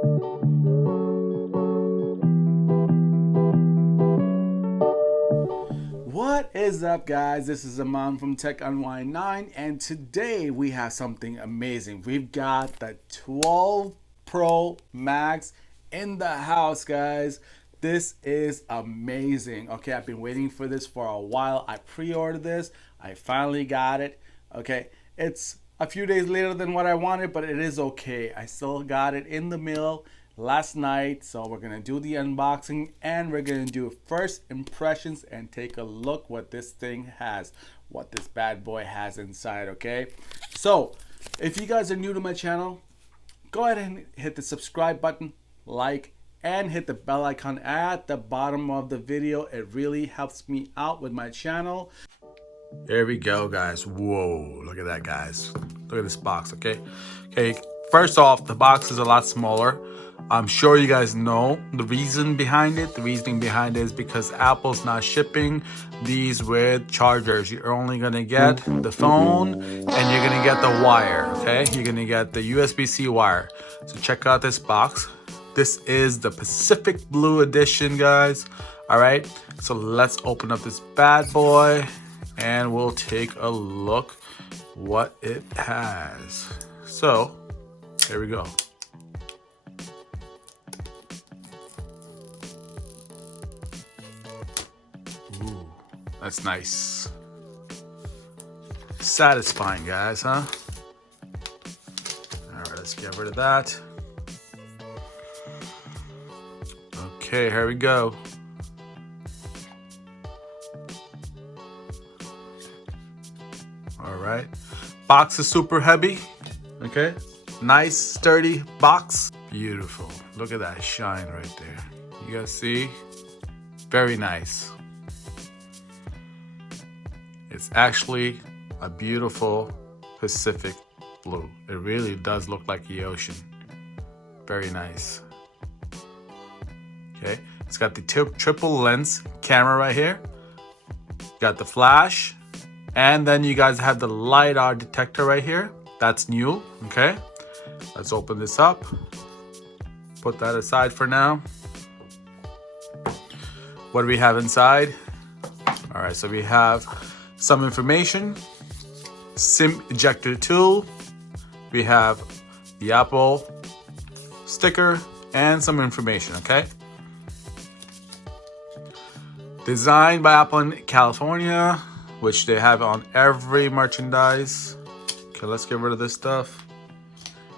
What is up, guys? This is Aman from Tech Unwind 9, and today we have something amazing. We've got the 12 Pro Max in the house, guys. This is amazing. Okay, I've been waiting for this for a while. I pre-ordered this. I finally got it. Okay, it's a few days later than what I wanted, but it is okay. I still got it in the mail last night, so we're gonna do the unboxing and we're gonna do first impressions and take a look what this thing has, what this bad boy has inside. Okay, so if you guys are new to my channel, go ahead and hit the subscribe button, like, and hit the bell icon at the bottom of the video. It really helps me out with my channel. Here we go, guys. Whoa, look at that, guys. Look at this box. Okay, first off, the box is a lot smaller. I'm sure you guys know the reason behind it. The reasoning behind it is because Apple's not shipping these with chargers. You're only gonna get the phone and you're gonna get the wire, okay? You're gonna get the USB-C wire. So check out this box. This is the Pacific Blue edition, guys. All right, so let's open up this bad boy and we'll take a look what it has. So here we go. Ooh, that's nice. Satisfying, guys, huh? All right, let's get rid of that. Okay, here we go. All right, box is super heavy. Okay, nice sturdy box. Beautiful. Look at that shine right there. You guys see? Very nice. It's actually a beautiful Pacific blue. It really does look like the ocean. Very nice. Okay, it's got the triple lens camera right here. Got the flash, and then you guys have the LiDAR detector right here. That's new. Okay, let's open this up. Put that aside for now. What do we have inside? All right, so we have some information, SIM ejector tool. We have the Apple sticker and some information. Okay. Designed by Apple in California, which they have on every merchandise. Okay, let's get rid of this stuff.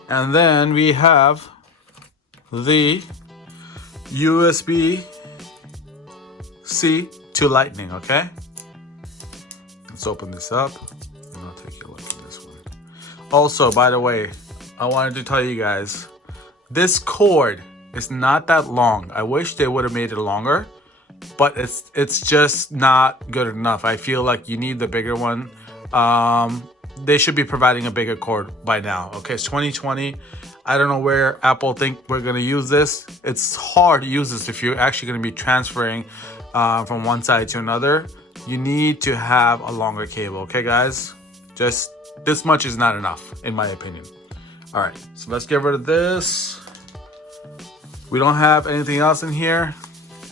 And then we have the USB-C to Lightning, okay? Let's open this up and I'll take a look at this one. Also, by the way, I wanted to tell you guys, this cord is not that long. I wish they would have made it longer, but it's just not good enough. I feel like you need the bigger one. They should be providing a bigger cord by now. Okay, it's 2020. I don't know where Apple think we're gonna use this. It's hard to use this if you're actually gonna be transferring from one side to another. You need to have a longer cable, okay, guys? Just this much is not enough, in my opinion. All right, so let's get rid of this. We don't have anything else in here.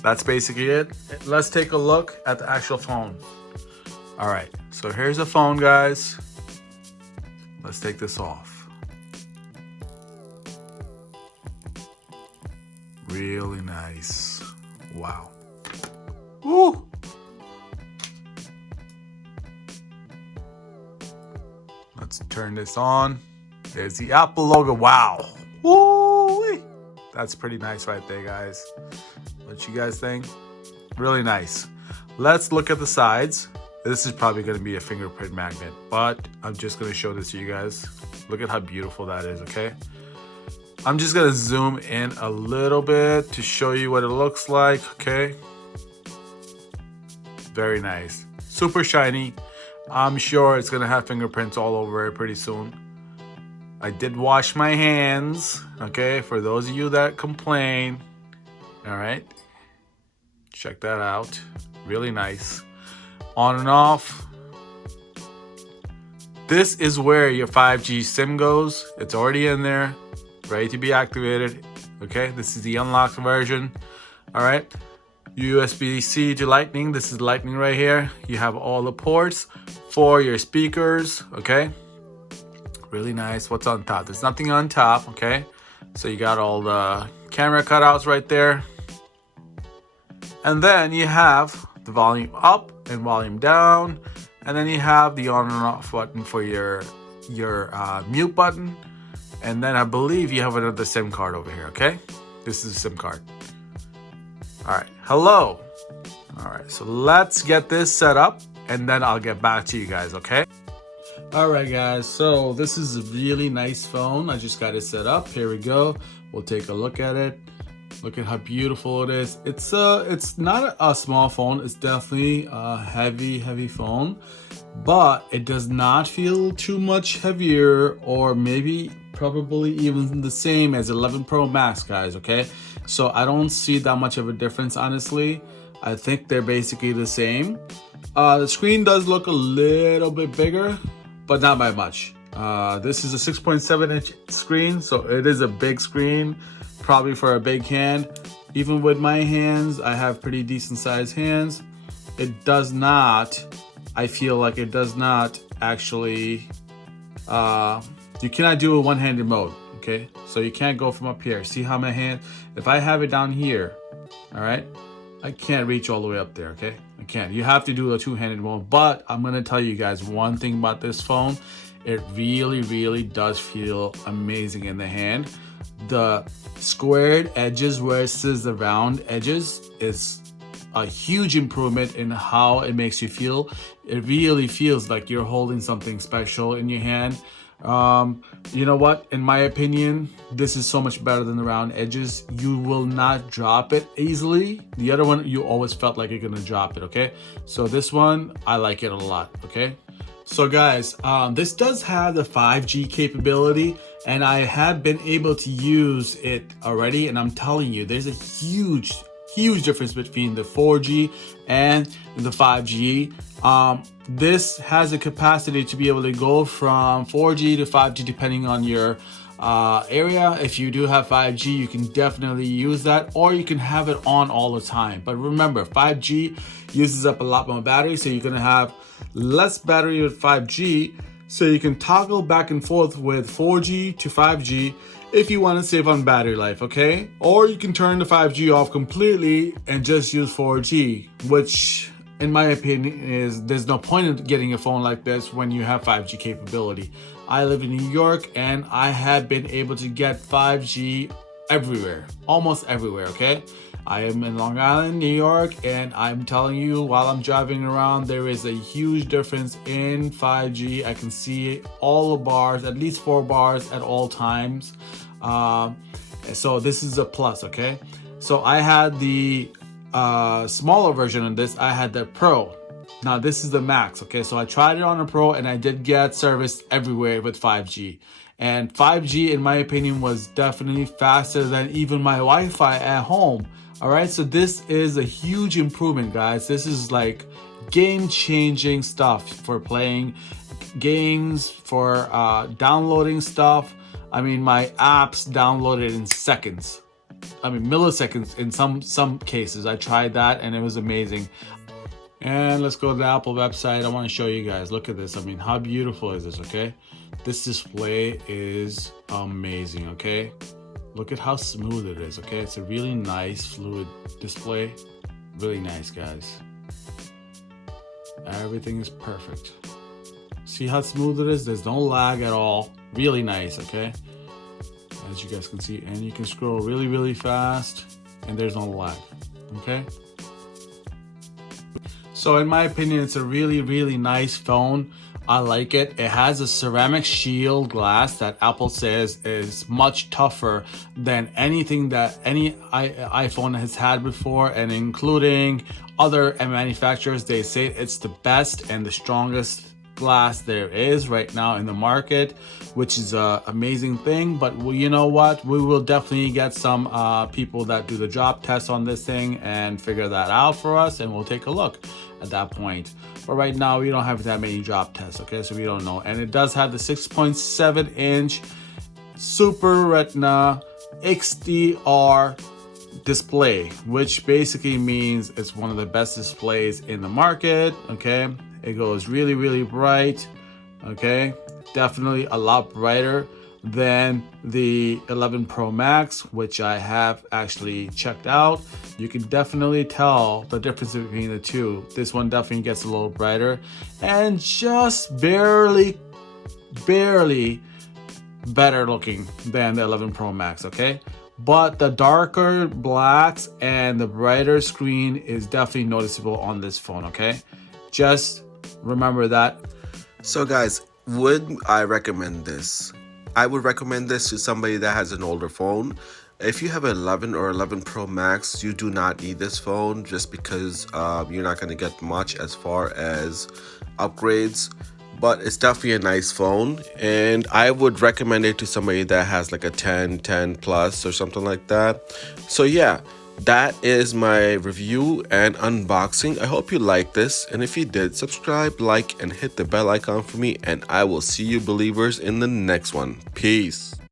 That's basically it. Let's take a look at the actual phone. All right, so here's the phone, guys. Let's take this off. Really nice. Wow. Woo! Let's turn this on. There's the Apple logo. Wow. Woo! That's pretty nice right there, guys. What you guys think? Really nice. Let's look at the sides. This is probably going to be a fingerprint magnet, but I'm just going to show this to you guys. Look at how beautiful that is, okay? I'm just going to zoom in a little bit to show you what it looks like, okay? Very nice. Super shiny. I'm sure it's going to have fingerprints all over it pretty soon. I did wash my hands, okay? For those of you that complain, all right? Check that out. Really nice. On and off. This is where your 5G SIM goes. It's already in there, ready to be activated. Okay, this is the unlocked version. All right, USB-C to Lightning. This is Lightning right here. You have all the ports for your speakers. Okay, really nice. What's on top? There's nothing on top. Okay, so you got all the camera cutouts right there. And then you have the volume up and volume down. And then you have the on and off button for your mute button. And then I believe you have another SIM card over here, okay? This is a SIM card. All right, hello. All right, so let's get this set up and then I'll get back to you guys, okay? All right, guys, so this is a really nice phone. I just got it set up. Here we go. We'll take a look at it. Look at how beautiful it is. It's not a small phone. It's definitely a heavy phone, but it does not feel too much heavier, or maybe probably even the same as 11 Pro Max, guys, okay? So I don't see that much of a difference, honestly. I think they're basically the same. The screen does look a little bit bigger, but not by much. This is a 6.7-inch screen, so it is a big screen, probably for a big hand. Even with my hands, I have pretty decent sized hands. It does not, I feel like it does not actually, you cannot do a one-handed mode, okay? So you can't go from up here. See how my hand, if I have it down here, all right, I can't reach all the way up there, okay? I can't. You have to do a two-handed mode, but I'm gonna tell you guys one thing about this phone. It really does feel amazing in the hand. The squared edges versus the round edges is a huge improvement in how it makes you feel. It really feels like you're holding something special in your hand. You know what? In my opinion, this is so much better than the round edges. You will not drop it easily. The other one, you always felt like you're gonna drop it, okay? So this one, I like it a lot, okay? So guys, this does have the 5G capability, and I have been able to use it already, and I'm telling you, there's a huge difference between the 4G and the 5G. This has a capacity to be able to go from 4G to 5G depending on your area. If you do have 5G, you can definitely use that, or you can have it on all the time. But remember, 5G uses up a lot more battery, so you're gonna have less battery with 5G, so you can toggle back and forth with 4G to 5G if you want to save on battery life, okay? Or you can turn the 5G off completely and just use 4G, which in my opinion is there's no point in getting a phone like this when you have 5G capability. I live in New York and I have been able to get 5G everywhere, almost everywhere, okay? I am in Long Island, New York, and I'm telling you, while I'm driving around, there is a huge difference in 5G. I can see all the bars, at least 4 bars at all times. So this is a plus, okay? So I had the smaller version of this. I had the Pro. Now this is the Max, okay? So I tried it on a Pro and I did get service everywhere with 5G. And 5G, in my opinion, was definitely faster than even my Wi-Fi at home. All right, so this is a huge improvement, guys. This is like game-changing stuff for playing games, for downloading stuff. I mean, my apps downloaded in seconds. I mean, milliseconds in some cases. I tried that and it was amazing. And let's go to the Apple website. I want to show you guys. Look at this. I mean, how beautiful is this, okay? This display is amazing, okay? Look at how smooth it is, okay? It's a really nice fluid display. Really nice, guys. Everything is perfect. See how smooth it is? There's no lag at all. Really nice, okay? As you guys can see, and you can scroll really fast and there's no lag, okay? So in my opinion, it's a really nice phone. I like it. It has a ceramic shield glass that Apple says is much tougher than anything that any iPhone has had before, and including other manufacturers. They say it's the best and the strongest glass there is right now in the market, which is an amazing thing. But you know what? We will definitely get some people that do the drop test on this thing and figure that out for us, and we'll take a look at that point. But right now we don't have that many drop tests, okay? So we don't know. And it does have the 6.7-inch Super Retina XDR display, which basically means it's one of the best displays in the market. Okay, it goes really bright. Okay, definitely a lot brighter than the 11 Pro Max, which I have actually checked out. You can definitely tell the difference between the two. This one definitely gets a little brighter and just barely better looking than the 11 Pro Max, okay? But the darker blacks and the brighter screen is definitely noticeable on this phone, okay? Just remember that. So guys, would I recommend this? I would recommend this to somebody that has an older phone. If you have an 11 or 11 Pro Max, you do not need this phone just because you're not going to get much as far as upgrades. But it's definitely a nice phone, and I would recommend it to somebody that has like a 10 plus or something like that. So yeah, that is my review and unboxing. I hope you liked this, and if you did, subscribe, like, and hit the bell icon for me, and I will see you believers in the next one. Peace.